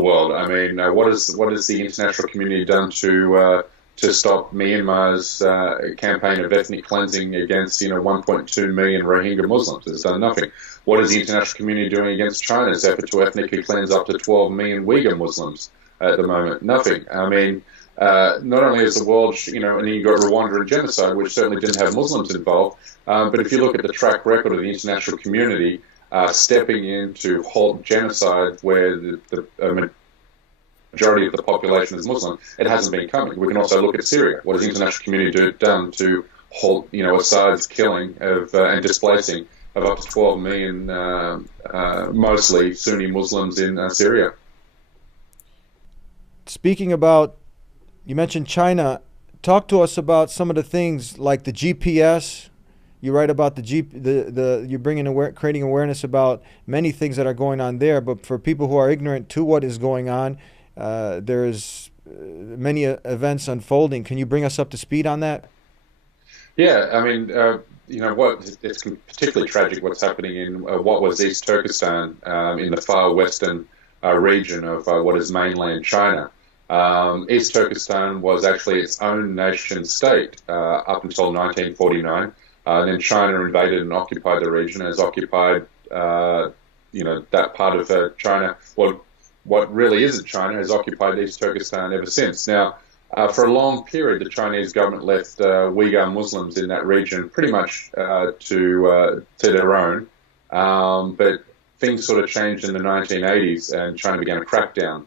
world. I mean, what has the international community done to stop Myanmar's campaign of ethnic cleansing against 1.2 million Rohingya Muslims? It's done nothing. What is the international community doing against China's effort to ethnically cleanse up to 12 million Uyghur Muslims at the moment? Nothing. I mean, not only is the world, and you've got Rwanda and genocide, which certainly didn't have Muslims involved, but if you look at the track record of the international community stepping in to halt genocide where the majority of the population is Muslim, it hasn't been coming. We can also look at Syria. What has the international community done to halt, Assad's killing of and displacing of up to 12 million, mostly Sunni Muslims in Syria? Speaking about, you mentioned China. Talk to us about some of the things like the GPS. You write about you're creating awareness about many things that are going on there. But for people who are ignorant to what is going on, there's many events unfolding. Can you bring us up to speed on that? Yeah, I mean, it's particularly tragic what's happening in what was East Turkestan, in the far western region of what is mainland China. East Turkestan was actually its own nation state up until 1949. Then China invaded and occupied the region, and has occupied, that part of China. Well, what really isn't China has occupied East Turkestan ever since. Now, for a long period, the Chinese government left Uyghur Muslims in that region pretty much to their own. But things sort of changed in the 1980s, and China began a crackdown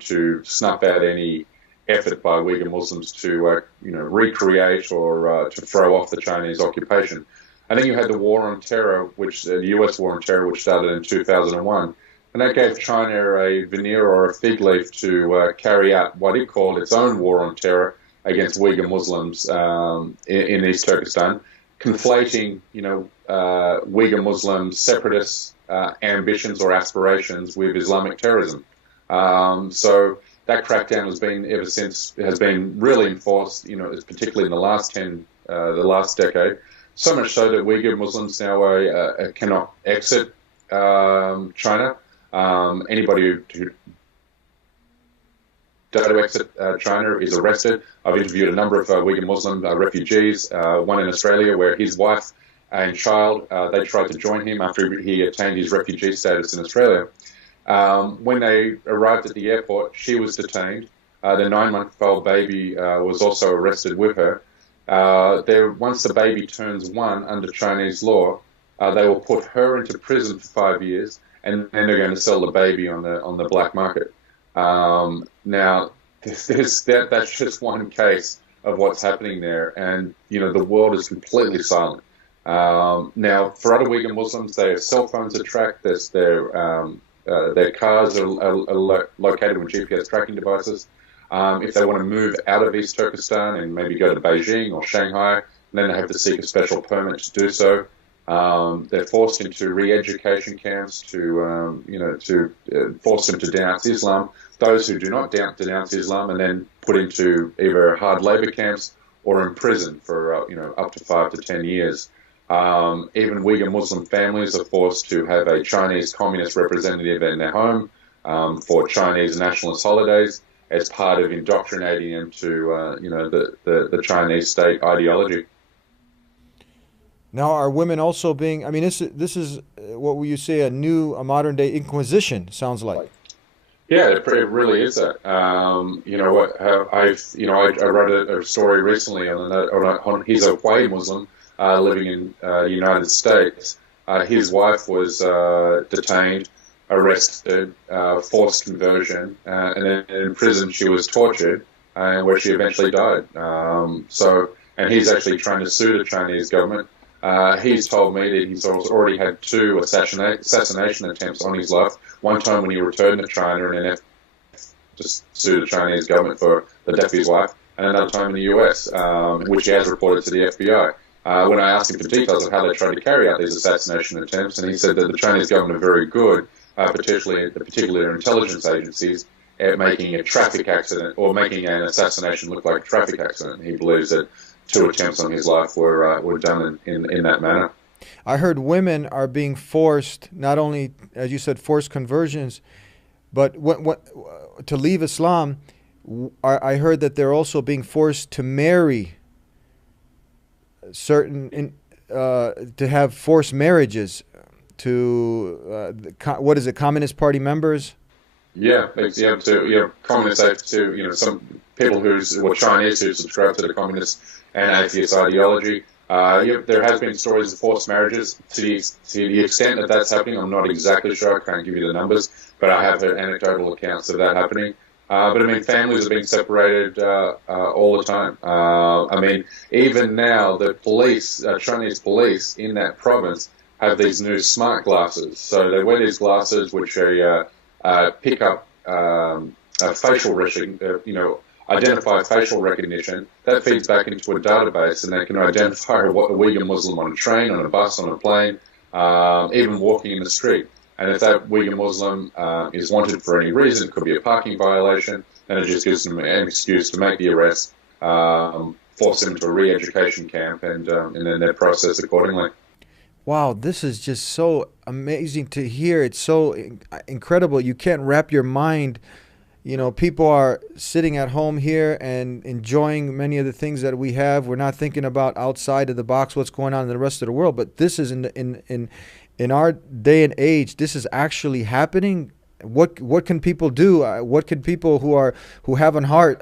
to snuff out any effort by Uyghur Muslims to recreate or to throw off the Chinese occupation. And then you had the War on Terror, the U.S. War on Terror, which started in 2001. And that gave China a veneer or a fig leaf to carry out what it called its own war on terror against Uyghur Muslims in East Turkestan, conflating, Uyghur Muslim separatist ambitions or aspirations with Islamic terrorism. So that crackdown has been really enforced, particularly in the last decade. So much so that Uyghur Muslims now cannot exit China. Anybody who does exit China is arrested. I've interviewed a number of Uyghur Muslim refugees, one in Australia where his wife and child, they tried to join him after he attained his refugee status in Australia. When they arrived at the airport, she was detained. The 9-month-old baby was also arrested with her. Once the baby turns 1 under Chinese law, they will put her into prison for 5 years, and then they're going to sell the baby on the black market. Now, that's just one case of what's happening there, and the world is completely silent. Now, for other Uyghur Muslims, their cell phones are tracked. Their cars are located with GPS tracking devices. If they want to move out of East Turkestan and maybe go to Beijing or Shanghai, then they have to seek a special permit to do so. They're forced into re-education camps to force them to denounce Islam. Those who do not denounce Islam are then put into either hard labor camps or in prison for up to 5 to 10 years. Even Uyghur Muslim families are forced to have a Chinese communist representative in their home for Chinese nationalist holidays as part of indoctrinating them to the Chinese state ideology. Now, are women also being? I mean, this is what would you say a modern day Inquisition sounds like? Yeah, it really is that. I wrote a story recently on he's a Hui Muslim living in the United States. His wife was detained, arrested, forced conversion, and then in prison she was tortured, where she eventually died. And he's actually trying to sue the Chinese government. He's told me that he's already had 2 assassination attempts on his life. One time when he returned to China and just sued the Chinese government for the death of his wife, and another time in the US, which he has reported to the FBI. When I asked him for details of how they tried to carry out these assassination attempts, and he said that the Chinese government are very good, particularly their intelligence agencies, at making a traffic accident or making an assassination look like a traffic accident. He believes that 2 attempts on his life were done in that manner. I heard women are being forced, not only, as you said, forced conversions, But to leave Islam, I heard that they're also being forced to marry to have forced marriages to what is it, Communist Party members? Yeah, communists to some people who Chinese who subscribe to the communist and atheist ideology. There has been stories of forced marriages to the extent that that's happening. I'm not exactly sure. I can't give you the numbers, but I have heard anecdotal accounts of that happening. But I mean, families are being separated all the time. I mean, even now, the police, Chinese police in that province, have these new smart glasses. So they wear these glasses which are pick up facial recognition, identify facial recognition. That feeds back into a database, and they can identify a Uyghur Muslim on a train, on a bus, on a plane, even walking in the street. And if that Uyghur Muslim is wanted for any reason, it could be a parking violation, then it just gives them an excuse to make the arrest, force them to a re-education camp, and then they're processed accordingly. Wow, this is just so amazing to hear. It's so incredible. You can't wrap your mind. People are sitting at home here and enjoying many of the things that we have. We're not thinking about outside of the box, what's going on in the rest of the world. But this is in our day and age. This is actually happening. What can people do? What can people who have a heart?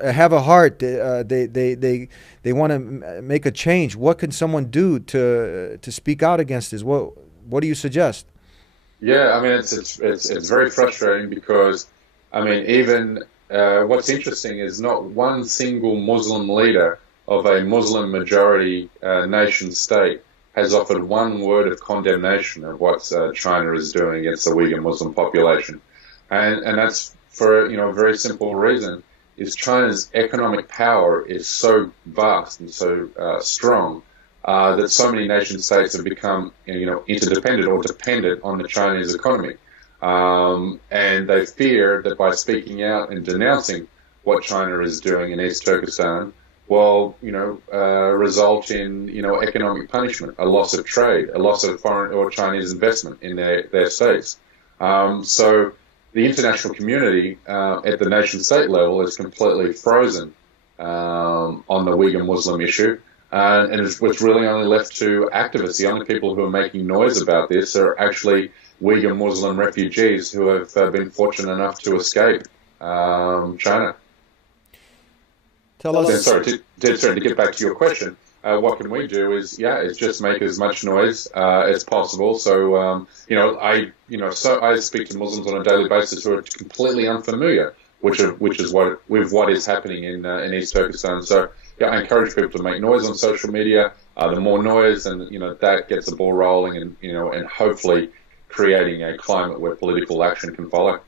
They want to make a change. What can someone do to speak out against this? What do you suggest? Yeah, I mean it's very frustrating because I mean even what's interesting is not one single Muslim leader of a Muslim majority nation state has offered one word of condemnation of what China is doing against the Uyghur Muslim population. And that's for a very simple reason, is China's economic power is so vast and so strong that so many nation states have become interdependent or dependent on the Chinese economy. And they fear that by speaking out and denouncing what China is doing in East Turkestan will result in economic punishment, a loss of trade, a loss of foreign or Chinese investment in their states. So the international community at the nation-state level is completely frozen on the Uyghur Muslim issue, and it's really only left to activists. The only people who are making noise about this are actually Uyghur Muslim refugees who have been fortunate enough to escape China. Tell us. Sorry, to get back to your question. What can we do is just make as much noise as possible. So I speak to Muslims on a daily basis who are completely unfamiliar with what is happening in East Turkestan. So I encourage people to make noise on social media. The more noise, and that gets the ball rolling, and hopefully creating a climate where political action can follow.